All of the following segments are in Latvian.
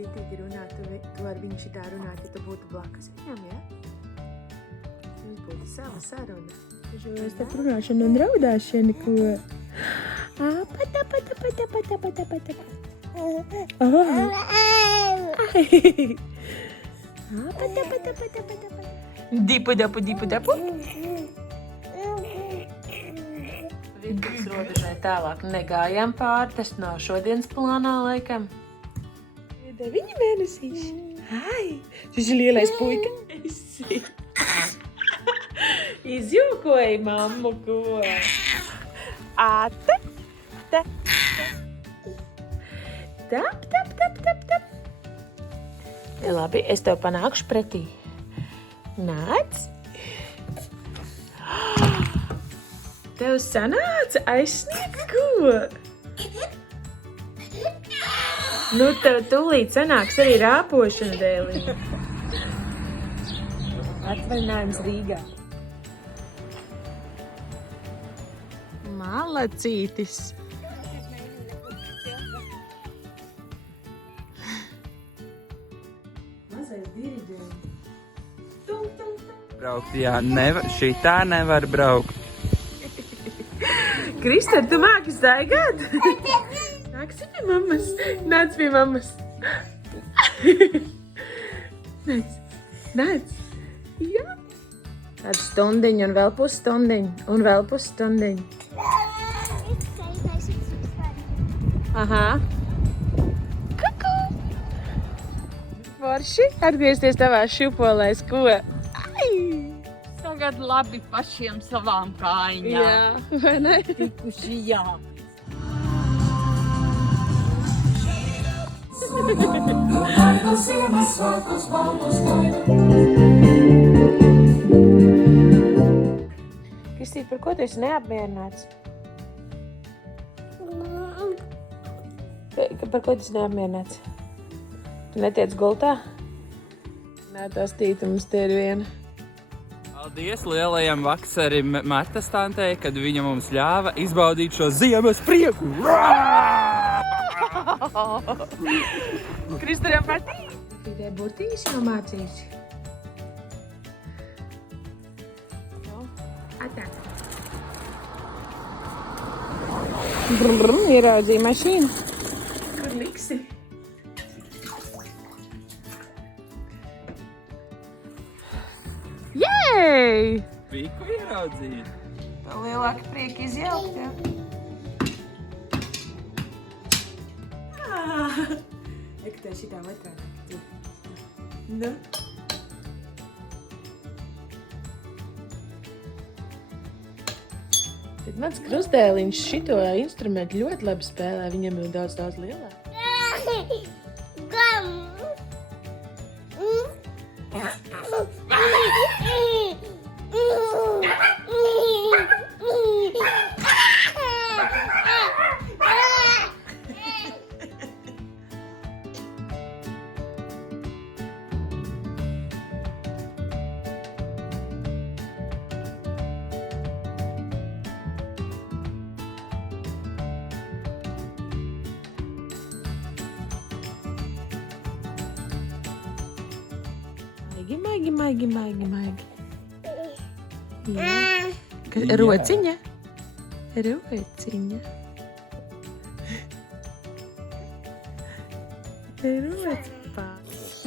cītīgi runāt, tu ar viņu šitā runāt, ja tu būtu blakus viņam, ja? Jums būtu sava saruna. Es te runāšanu un raudāšanu, ko... Pata. Pata. Dipu. Vidus robežai tālāk negājām pāri, tas nav šodienas plānā laikam. 9 mēnesīši. Ai, šis ir lielais puika. Izjūkoji mammu, ko? Ate. Tap. Labi, es tev panākšu pretī. Nāc. Tev sanāca aizsniegt ko? Nu, tev tūlīt sanāks arī rāpošana dēliņa. Atvaļinājums Rīgā. Malacītis. Mazais diriģents. Braukt, jā, šitā nevar braukt. Kristār, tu māki staigāt? Nāksi pie mammas. Nāc pie mammas. Nāc. Jā. Tādu stundiņu un vēl pusstundiņu. Aha. Kuku. Forši. Atgriezties tavā šupolēs, ko? Tagad labi pašiem savām kājām. Jā, vai ne? Tikuši jā. Kristīte, par ko tu esi neapmierināts? Par ko tu esi neapmierināts? Tu netiec gultā? Nē, tās tīta mums te ir viena. Paldies lielajam vaksarim Martas tantei, kad viņa mums ļāva izbaudīt šo ziemas prieku. Kristāram patīk? Tikai burtīs jau mācīsi. Atnāk. Ieraudzīja mašīnu. Kur liksi? Jej! Viku ieraudzīt. Tev lielāka prieka izjaukt, jā? Eka tev šitā otrā nakti. Nu? Tad mans krustēliņš šito instrumentu ļoti labi spēlē. Viņam ir daudz lielāk. Maigi. Jā. Rociņa.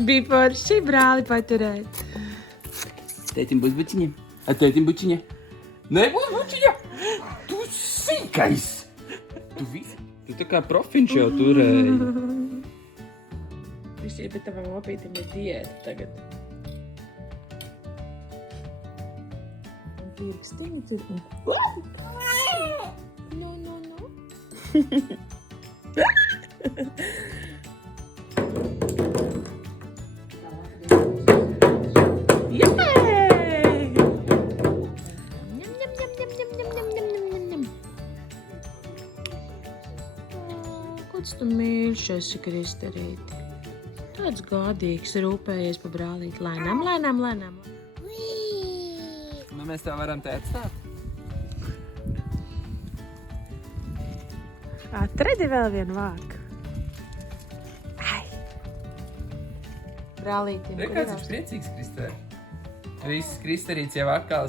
Bija forši brāli paturēt. Tētim būs bučiņa. Tētim bučiņa. Nebūs bučiņa. Tu sīkais. Tu tā kā profinč jau turēji. Visi, bet tavam opītim ir diēta tagad. No. Yay! Ņem. Kāds tu mīļš esi, Kristarīti? Tāds gādīgs, rūpējies pa brālīt. Lēnām. Nu, mēs tev varam tēt stāt. Atradi vēl vienu vāku. Ai. Brālītim. Re, kāds viņš priecīgs, Kristē. Viss Kristerīts jau atkal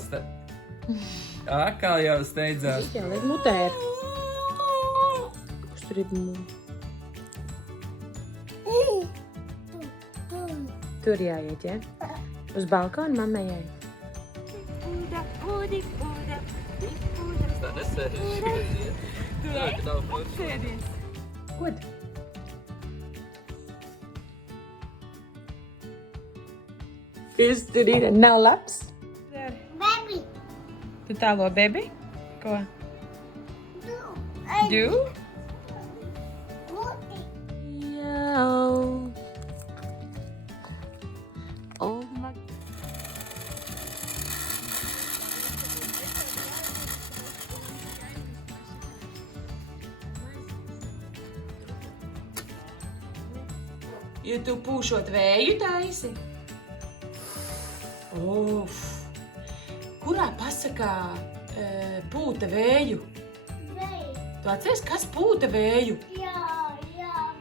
jau steidzās. Jā, liek mutē ir. Kas tur ir mūs? Tur jāiet, ja? Uz balkonu mammai jāiet. Tā nesēž. Tā, ka nav forši. Kod? Kas tur ir? Nav labs? Baby. Tu tālo bebi? Ko? Du? Jau. Oh my. Ja tu pūšot vēju taisi? Uf! Kurā pasakā pūta vēju? Baby. Tu atceries, kas pūta vēju? Jā,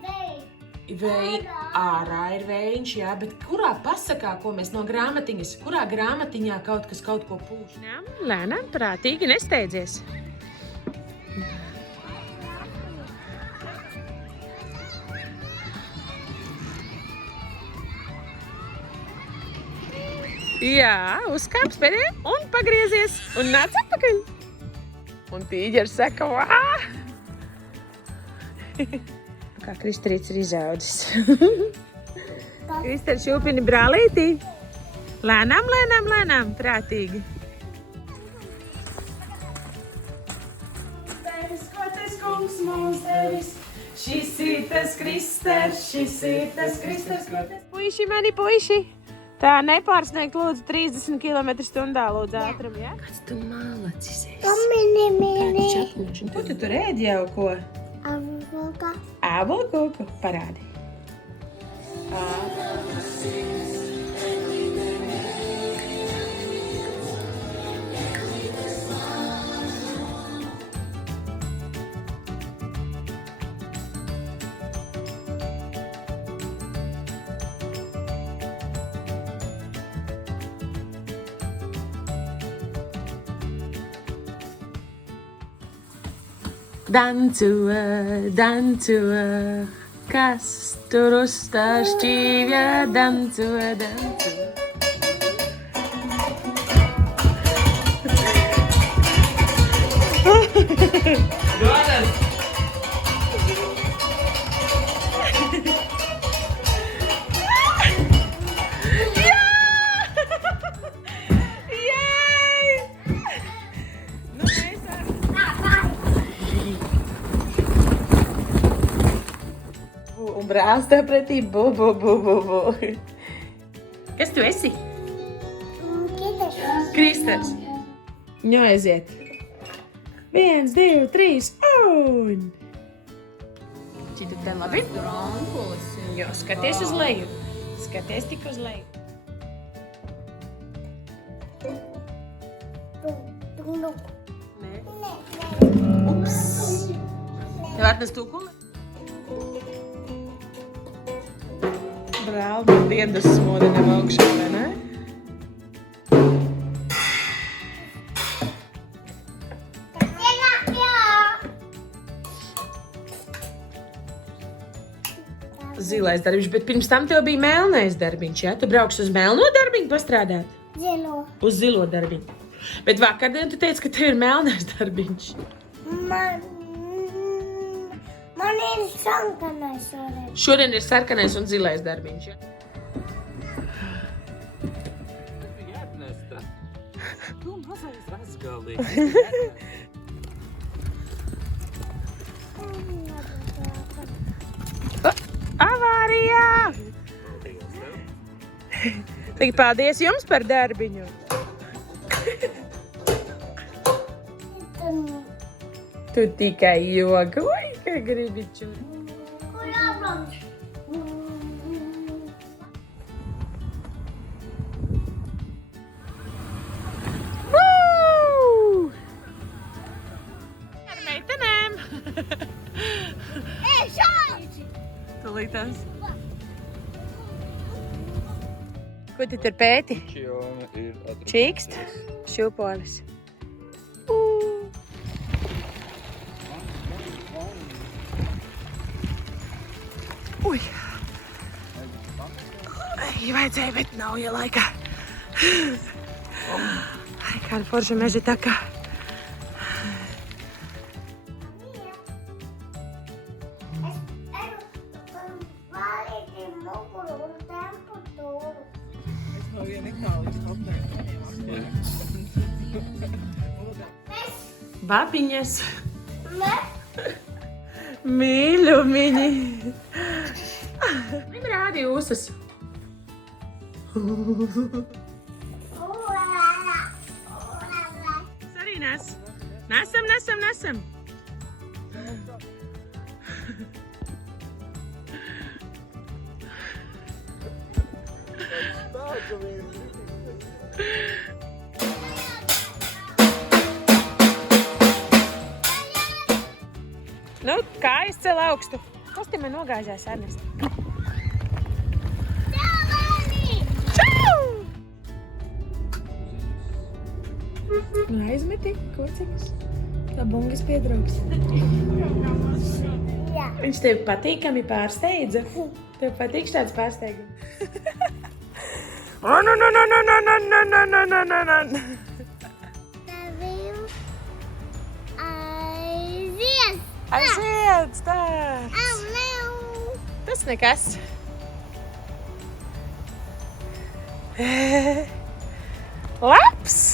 baby. Ārā ir vējiņš, jā, bet kurā pasakā, ko mēs no grāmatiņas, kurā grāmatiņā kaut kas kaut ko pūš? Lēnām, prātīgi, nesteidzies. Jā, uzkāp spēdē un pagriezies un nāc atpakaļ. Un tīģeris saka, vā! Kā Kristerīts ir izaudzis. Krister šūpini brālītī. Lēnām, lēnām, lēnām, prātīgi. Devis, ko tas kungs mums devis? Šis ir tas Kristers, šis ir tas Kristers, ko tas... Puiši, mani puiši! Tā nepārsniegt lūdzu 30 km/h lūdzu ātrumu, ja? Kāds tu malacis esi? Mini. Ko tu tur ēd jau ko? Avoka. Ābolkoku parādi. Danco, kas tur uz tā šķīvja, danco. Dodas! Un brālis tev pretī bu. Kas tu esi? Kristers. Ņo aiziet. 1, 2, 3 un... Šķiet te labi? Jo, skaties uz leju. Skaties tik uz leju. Nē. Ups. Tev atnes tūkuli? Brāl, man dienas smodinam augšā, vai ne? Zilais darbiņš, bet pirms tam tev bija melnais darbiņš, ja? Tu brauks uz melno darbiņu pastrādāt? Zilo. Uz zilo darbiņu. Bet vakardien tu teici, ka tev ir melnais darbiņš. Man ir sarkanais šodien. Šodien ir sarkanais un zilais darbiņš, ja? Ernesta, tu mazais razgalī. Avārijā! Tik paldies jums par darbiņu. Tu tikai jokoji, ka gribi čuri. Kur jābrauc? Ar meitenēm! Ej, šādi! Tūlītās. Ko tu tur pēti? Čiona ir atradusies. Čīkst? Šūpolis. Ui. Vajadzēja, bet nav jau laikā. Ai, kāda forša meža taka. Babiņas. Mīļumiņi. Viņam rādi ūsas. Es arī nes. Nesam. Nu, kājas cel augstu. Kas te man nogāzās, Ernest? Čau! Aizmeti kociņus. Tā bungas piedraugs. Jā. Viņš tev patīkami pārsteidza. Tev patīk tāds pārsteigums. Tavim aizies. Aiziet, tāds. Au, Tas nekas. Labs!